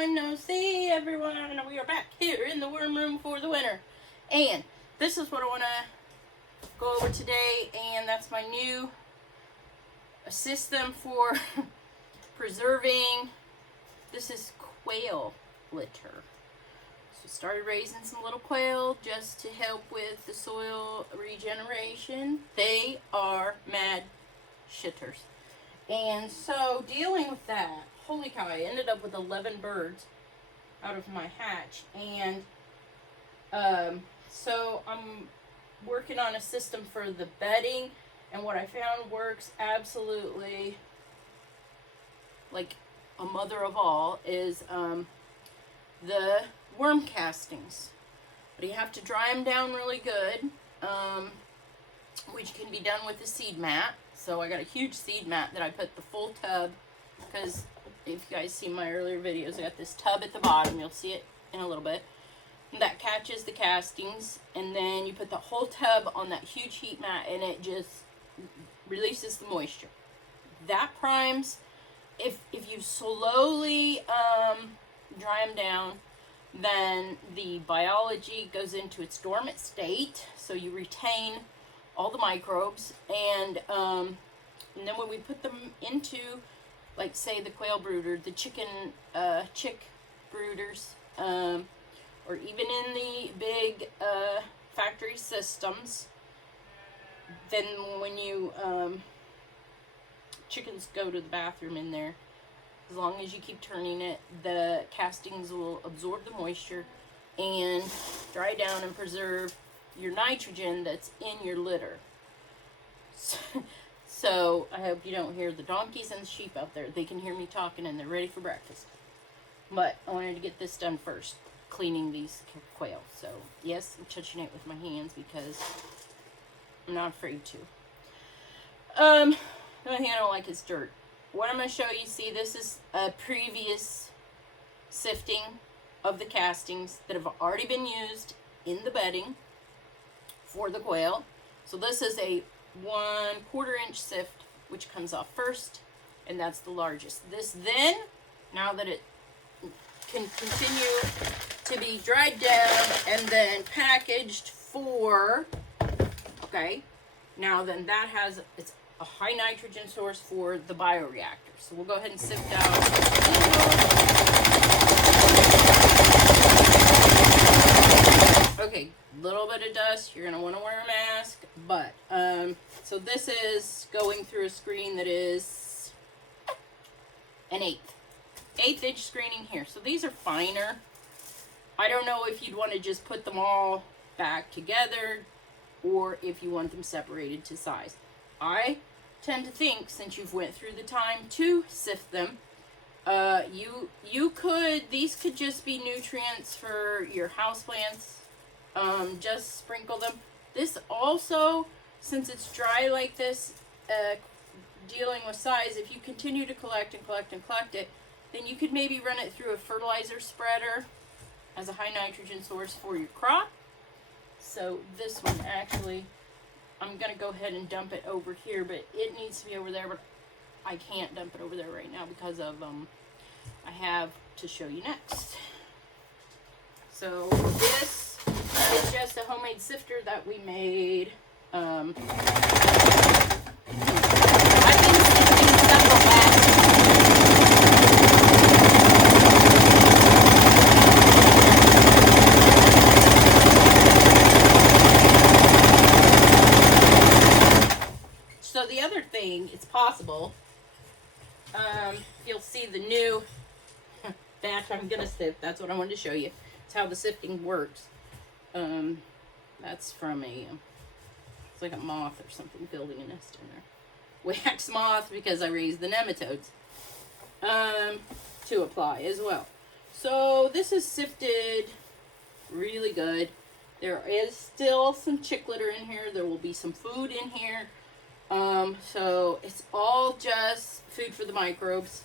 time no see, everyone. We are back here in the worm room for the winter. And this is what I want to go over today, and that's my new system for preserving. This is quail litter. So started raising some little quail just to help with the soil regeneration. They are mad shitters. And so dealing with that, holy cow, I ended up with 11 birds out of my hatch. And so I'm working on a system for the bedding, and what I found works absolutely like a mother of all is the worm castings. But you have to dry them down really good, which can be done with a seed mat. So I got a huge seed mat that I put the full tub, because if you guys see my earlier videos, I got this tub at the bottom. You'll see it in a little bit. And that catches the castings, and then you put the whole tub on that huge heat mat, and it just releases the moisture. That primes. If you slowly dry them down, then the biology goes into its dormant state, so you retain all the microbes, and then when we put them into, like, say, the quail brooder, the chick brooders, or even in the big factory systems, then when you chickens go to the bathroom in there, as long as you keep turning it, the castings will absorb the moisture and dry down and preserve your nitrogen that's in your litter. So I hope you don't hear the donkeys and the sheep out there. They can hear me talking and they're ready for breakfast. But I wanted to get this done first, cleaning these quail. So yes, I'm touching it with my hands because I'm not afraid to. The only thing I don't like is dirt. What I'm going to show you, see, this is a previous sifting of the castings that have already been used in the bedding for the quail. So this is a 1/4 inch sift, which comes off first, and that's the largest. This then, now that it can continue to be dried down and then packaged for, okay, now then that has, it's a high nitrogen source for the bioreactors. So we'll go ahead and sift out. Okay, little bit of dust. You're gonna want to wear a mask, but so this is going through a screen that is an eighth inch screening here. So these are finer. I don't know if you'd want to just put them all back together or if you want them separated to size. I tend to think, since you've went through the time to sift them, these could just be nutrients for your houseplants. Just sprinkle them. This also, since it's dry like this, dealing with size, if you continue to collect and collect and collect it, then you could maybe run it through a fertilizer spreader as a high nitrogen source for your crop. So this one, actually, I'm going to go ahead and dump it over here, but it needs to be over there, but I can't dump it over there right now because of, I have to show you next. So this is just a homemade sifter that we made. I've been sifting several batches. So the other thing, it's possible, you'll see the new batch I'm going to sift. That's what I wanted to show you. It's how the sifting works. That's from it's like a moth or something building a nest in there. Wax moth, because I raised the nematodes to apply as well. So this is sifted really good. There is still some chick litter in here. There will be some food in here. So it's all just food for the microbes.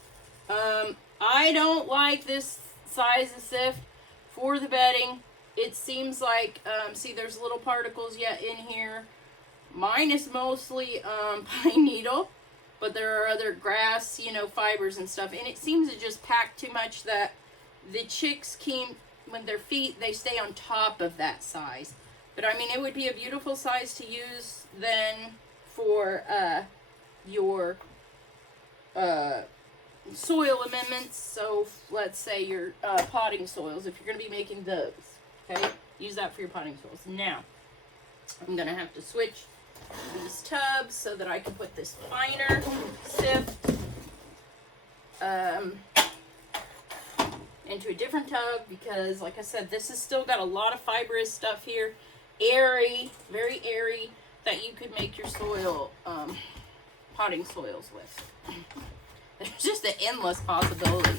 I don't like this size of sift for the bedding. It seems like, see, there's little particles yet in here. Mine is mostly pine needle, but there are other grass, fibers and stuff. And it seems to just pack too much that the chicks when their feet, they stay on top of that size. But I mean, it would be a beautiful size to use then for your soil amendments. So let's say your potting soils, if you're going to be making those, okay, use that for your potting soils. Now I'm going to have to switch these tubs so that I can put this finer sift into a different tub, because like I said, this has still got a lot of fibrous stuff here, airy, very airy, that you could make your soil potting soils with. There's just an endless possibility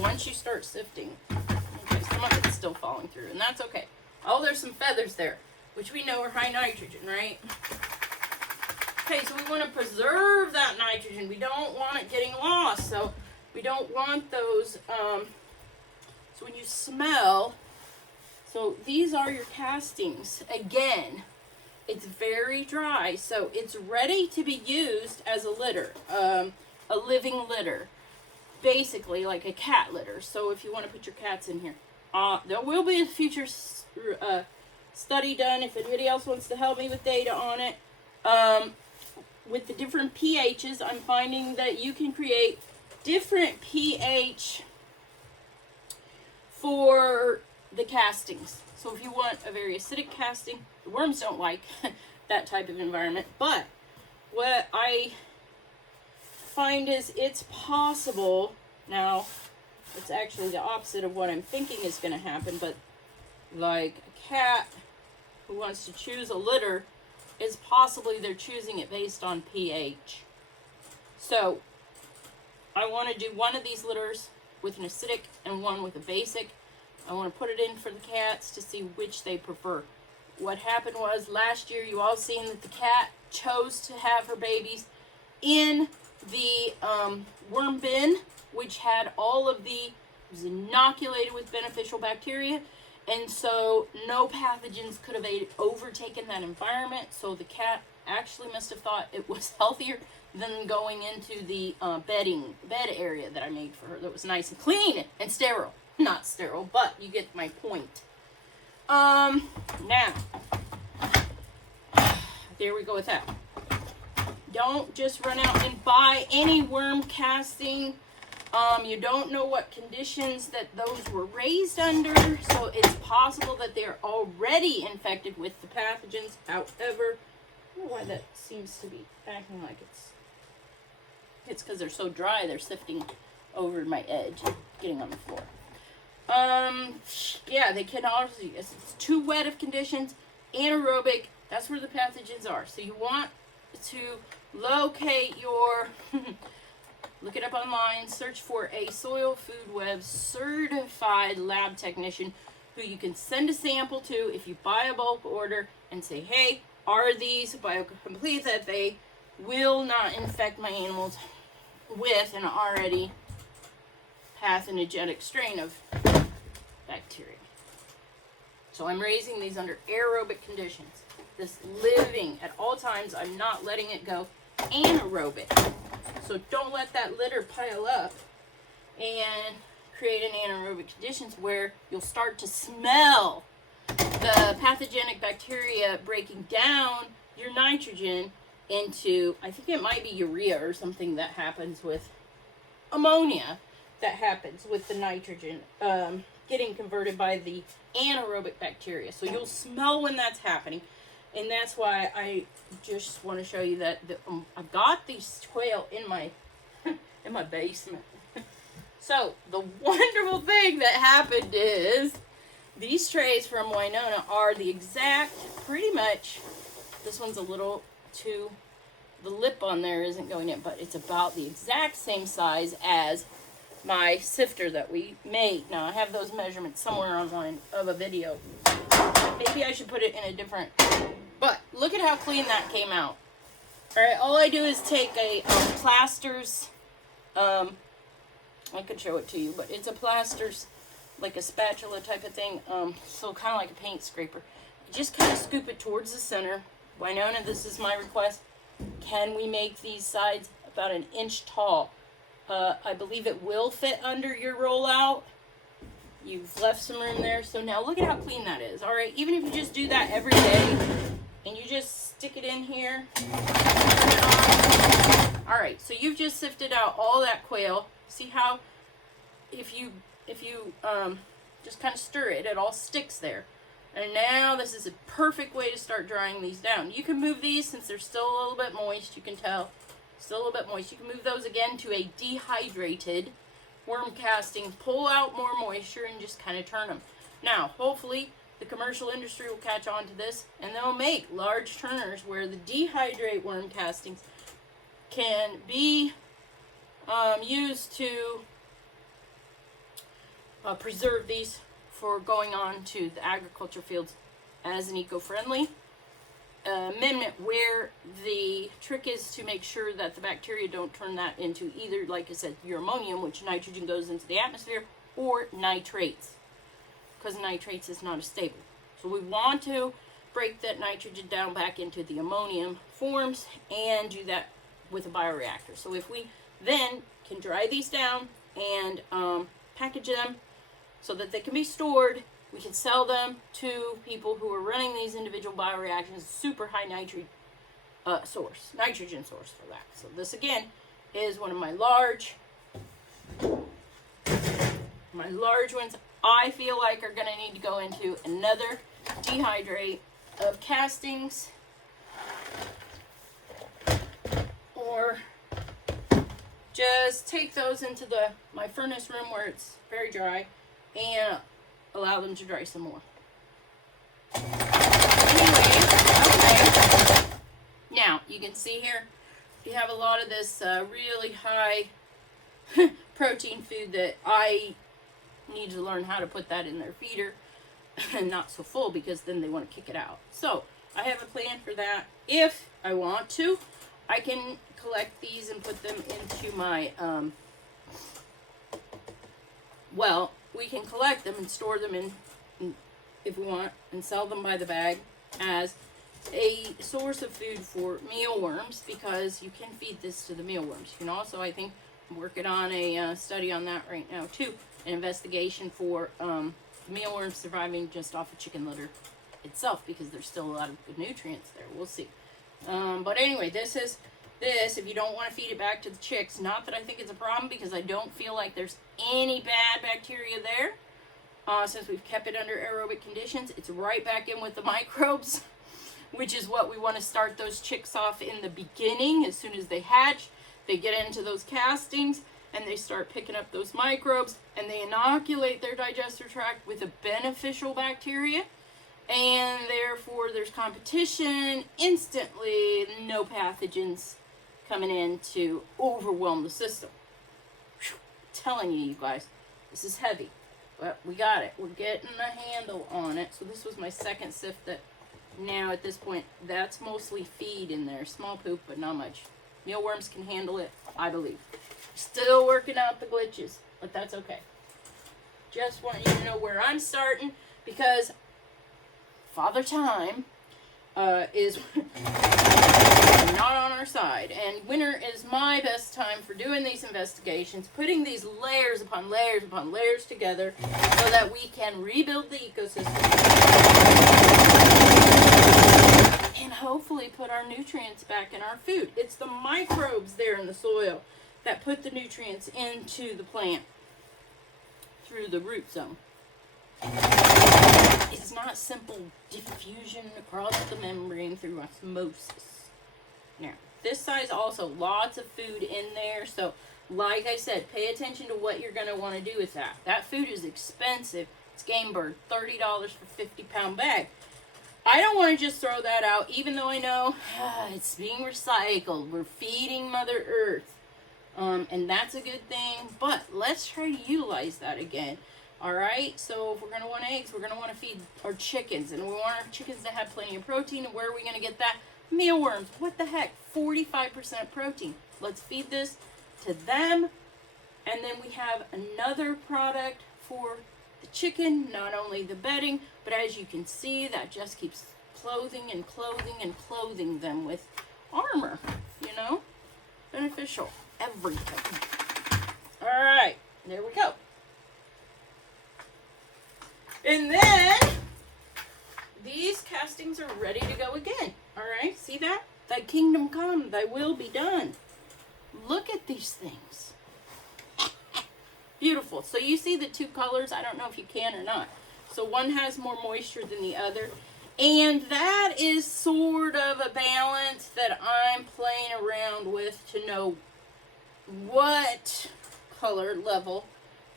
once you start sifting. Okay, some of it's still falling through, and that's okay. Oh, there's some feathers there, which we know are high nitrogen, right? Okay, so we want to preserve that nitrogen. We don't want it getting lost, so we don't want those. So when you smell, so these are your castings. Again, it's very dry, so it's ready to be used as a litter, a living litter, basically like a cat litter. So if you want to put your cats in here, there will be a future study done if anybody else wants to help me with data on it. With the different pHs, I'm finding that you can create different pH for the castings. So if you want a very acidic casting, the worms don't like that type of environment. But what I find is it's possible, now it's actually the opposite of what I'm thinking is going to happen, but like a cat who wants to choose a litter, is possibly they're choosing it based on pH. So I want to do one of these litters with an acidic and one with a basic. I want to put it in for the cats to see which they prefer. What happened was last year, you all seen that the cat chose to have her babies in the worm bin, which had all of it was inoculated with beneficial bacteria, and so no pathogens could have overtaken that environment. So the cat actually must have thought it was healthier than going into the bed area that I made for her, that was nice and clean and sterile. Not sterile, but you get my point. Now, there we go with that. Don't just run out and buy any worm casting. You don't know what conditions that those were raised under, so it's possible that they're already infected with the pathogens. However, I don't know why that seems to be acting like it's because they're so dry, they're sifting over my edge, getting on the floor. Yeah, they can also, if it's too wet of conditions, anaerobic, that's where the pathogens are. So you want to locate your, look it up online, search for a Soil Food Web certified lab technician who you can send a sample to if you buy a bulk order and say, hey, are these biocomplete that they will not infect my animals with an already pathogenic strain of bacteria. So I'm raising these under aerobic conditions. This living at all times, I'm not letting it go anaerobic. So don't let that litter pile up and create an anaerobic conditions where you'll start to smell the pathogenic bacteria breaking down your nitrogen into, I think it might be urea or something that happens with ammonia, that happens with the nitrogen getting converted by the anaerobic bacteria. So you'll smell when that's happening, and that's why I just want to show you that I've got these quail in my in my basement. So the wonderful thing that happened is these trays from Winona are the exact, pretty much, this one's a little too, the lip on there isn't going in, but it's about the exact same size as my sifter that we made. Now I have those measurements somewhere online of a video. Maybe I should put it in a different, but look at how clean that came out. Alright, all I do is take a plasters, I could show it to you, but it's a plasters, like a spatula type of thing, so kind of like a paint scraper. Just kind of scoop it towards the center. Winona, this is my request. Can we make these sides about 1 inch tall? I believe it will fit under your rollout. You've left some room there. So now look at how clean that is. All right, even if you just do that every day and you just stick it in here. All right, so you've just sifted out all that quail. See how if you just kind of stir it, it all sticks there. And now this is a perfect way to start drying these down. You can move these since they're still a little bit moist. You can tell, still a little bit moist. You can move those again to a dehydrated worm casting. Pull out more moisture and just kind of turn them. Now, hopefully, the commercial industry will catch on to this, and they'll make large turners where the dehydrate worm castings can be used to preserve these for going on to the agriculture fields as an eco-friendly amendment, where the trick is to make sure that the bacteria don't turn that into either, like I said, your ammonium, which nitrogen goes into the atmosphere, or nitrates, because nitrates is not as stable. So we want to break that nitrogen down back into the ammonium forms and do that with a bioreactor. So if we then can dry these down and package them so that they can be stored, we can sell them to people who are running these individual bioreactors, super high nitrogen source for that. So this again is one of my large ones. I feel like are going to need to go into another dehydrate of castings, or just take those into my furnace room where it's very dry and allow them to dry some more. Anyway, okay. Now, you can see here, you have a lot of this really high protein food that I need to learn how to put that in their feeder and not so full, because then they want to kick it out. So, I have a plan for that. If I want to, I can collect these and put them into my, well, we can collect them and store them in, if we want, and sell them by the bag as a source of food for mealworms, because you can feed this to the mealworms. You can also, I think, I'm working on a study on that right now too, an investigation for mealworms surviving just off of chicken litter itself, because there's still a lot of good nutrients there. We'll see. But anyway, this, if you don't want to feed it back to the chicks, not that I think it's a problem, because I don't feel like there's any bad bacteria there. Since we've kept it under aerobic conditions, it's right back in with the microbes, which is what we want to start those chicks off in the beginning. As soon as they hatch, they get into those castings, and they start picking up those microbes, and they inoculate their digestive tract with a beneficial bacteria, and therefore there's competition instantly, no pathogens coming in to overwhelm the system. Whew, telling you guys, this is heavy, but we got it. We're getting a handle on it. So this was my second sift that now at this point, that's mostly feed in there, small poop, but not much. Mealworms can handle it, I believe. Still working out the glitches, but that's okay. Just want you to know where I'm starting, because Father Time is not on our side, and winter is my best time for doing these investigations, putting these layers upon layers upon layers together so that we can rebuild the ecosystem and hopefully put our nutrients back in our food. It's the microbes there in the soil that put the nutrients into the plant through the root zone. It's not simple diffusion across the membrane through osmosis. Now, this size also, lots of food in there. So, like I said, pay attention to what you're going to want to do with that. That food is expensive. It's game bird, $30 for 50-pound bag. I don't want to just throw that out, even though I know it's being recycled. We're feeding Mother Earth. And that's a good thing. But let's try to utilize that again. Alright, so if we're going to want eggs, we're going to want to feed our chickens. And we want our chickens to have plenty of protein. And where are we going to get that? Mealworms. What the heck? 45% protein. Let's feed this to them. And then we have another product for the chicken. Not only the bedding, but as you can see, that just keeps clothing and clothing and clothing them with armor. You know? Beneficial. Everything. Alright, there we go. And then these castings are ready to go again. All right, see that? Thy kingdom come, thy will be done. Look at these things. Beautiful. So you see the two colors? I don't know if you can or not. So one has more moisture than the other. And that is sort of a balance that I'm playing around with to know what color level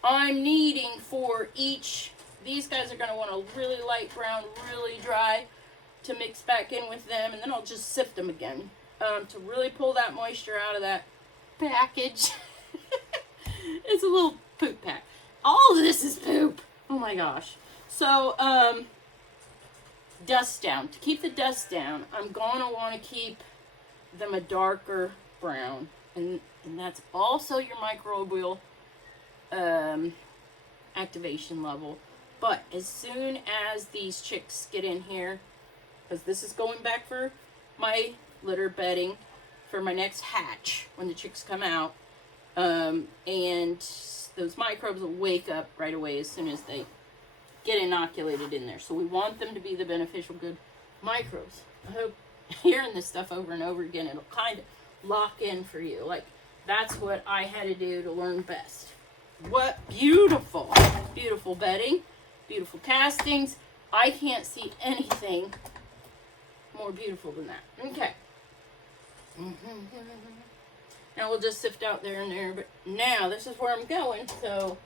I'm needing for each. These guys are going to want a really light brown, really dry to mix back in with them. And then I'll just sift them again to really pull that moisture out of that package. It's a little poop pack. All of this is poop. Oh my gosh. So, dust down. To keep the dust down, I'm going to want to keep them a darker brown. And that's also your microbial activation level. But as soon as these chicks get in here, because this is going back for my litter bedding for my next hatch when the chicks come out, and those microbes will wake up right away as soon as they get inoculated in there. So we want them to be the beneficial good microbes. I hope hearing this stuff over and over again, it'll kind of lock in for you. Like, that's what I had to do to learn best. What beautiful, beautiful bedding, beautiful castings. I can't see anything more beautiful than that. Okay. Now we'll just sift out there and there, but now this is where I'm going, so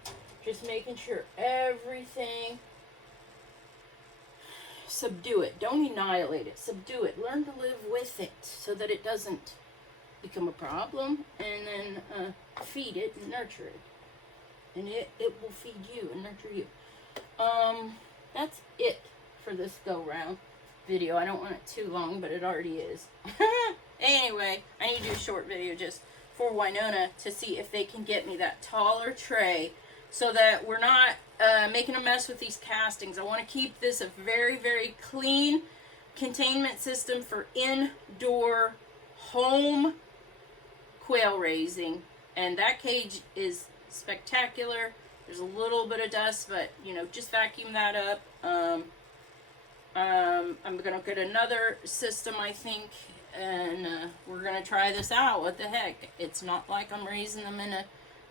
just making sure everything, subdue it. Don't annihilate it. Subdue it. Learn to live with it so that it doesn't become a problem, and then feed it and nurture it. And it will feed you and nurture you. That's it for this go-round video. I don't want it too long, but it already is. Anyway, I need to do a short video just for Winona to see if they can get me that taller tray so that we're not making a mess with these castings. I want to keep this a very, very clean containment system for indoor home quail raising. And that cage is spectacular. There's a little bit of dust, but you know, just vacuum that up. I'm gonna get another system, I think, and we're gonna try this out. What the heck? It's not like I'm raising them in a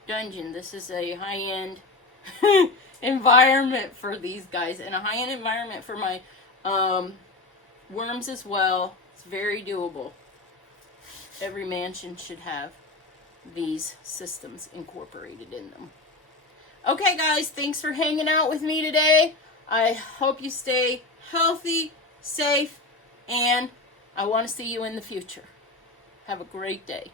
dungeon. This is a high-end environment for these guys, and a high-end environment for my worms as well. It's very doable. Every mansion should have these systems incorporated in them. Okay, guys, thanks for hanging out with me today. I hope you stay healthy, safe, and I want to see you in the future. Have a great day.